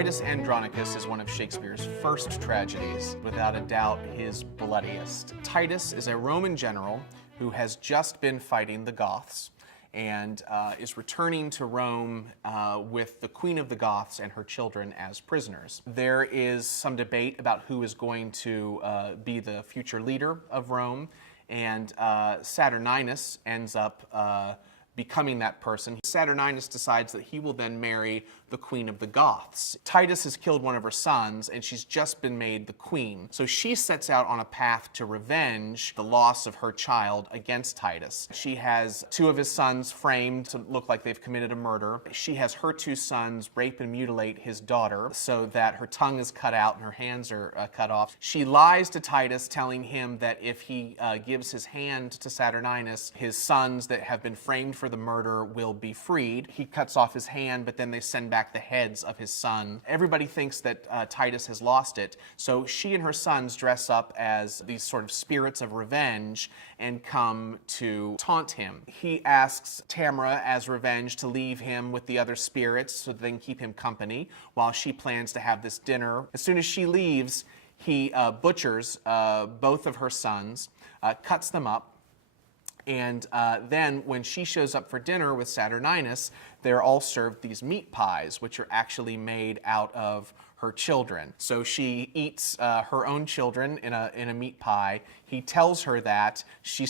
Titus Andronicus is one of Shakespeare's first tragedies, without a doubt his bloodiest. Titus is a Roman general who has just been fighting the Goths and is returning to Rome with the Queen of the Goths and her children as prisoners. There is some debate about who is going to be the future leader of Rome, and Saturninus ends up becoming that person. Saturninus decides that he will then marry the Queen of the Goths. Titus has killed one of her sons, and she's just been made the queen. So she sets out on a path to revenge the loss of her child against Titus. She has two of his sons framed to look like they've committed a murder. She has her two sons rape and mutilate his daughter so that her tongue is cut out and her hands are cut off. She lies to Titus, telling him that if he gives his hand to Saturninus, his sons that have been framed for the murder will be freed. He cuts off his hand, but then they send back the heads of his son. Everybody thinks that Titus has lost it, so she and her sons dress up as these sort of spirits of revenge and come to taunt him. He asks Tamara, as revenge, to leave him with the other spirits so that they can keep him company, while she plans to have this dinner. As soon as she leaves, he butchers both of her sons, cuts them up, and then when she shows up for dinner with Saturninus, they're all served these meat pies, which are actually made out of her children. So she eats her own children in a meat pie. He tells her that. She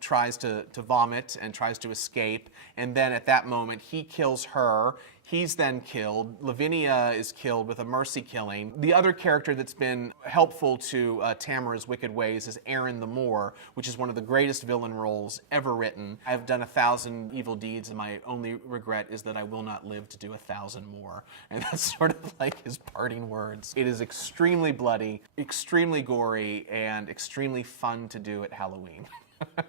tries to vomit and tries to escape, and then at that moment he kills her. He's then killed. Lavinia is killed with a mercy killing. The other character that's been helpful to Tamara's wicked ways is Aaron the Moor, which is one of the greatest villain roles ever written. I've done 1,000 evil deeds, and my only regret is that I will not live to do 1,000 more. And that's sort of like his parting words. It is extremely bloody, extremely gory, and extremely fun to do at Halloween.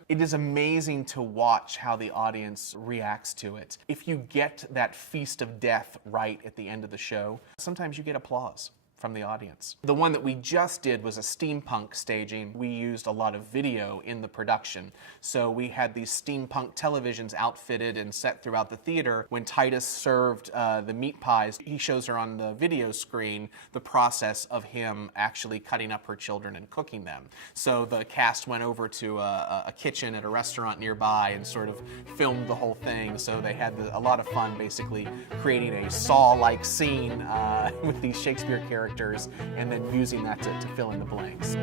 It is amazing to watch how the audience reacts to it. If you get that feast of death right at the end of the show, sometimes you get applause from the audience. The one that we just did was a steampunk staging. We used a lot of video in the production. So we had these steampunk televisions outfitted and set throughout the theater. When Titus served the meat pies, he shows her on the video screen the process of him actually cutting up her children and cooking them. So the cast went over to a kitchen at a restaurant nearby and sort of filmed the whole thing. So they had a lot of fun basically creating a Saw-like scene with these Shakespeare characters and then using that to fill in the blanks.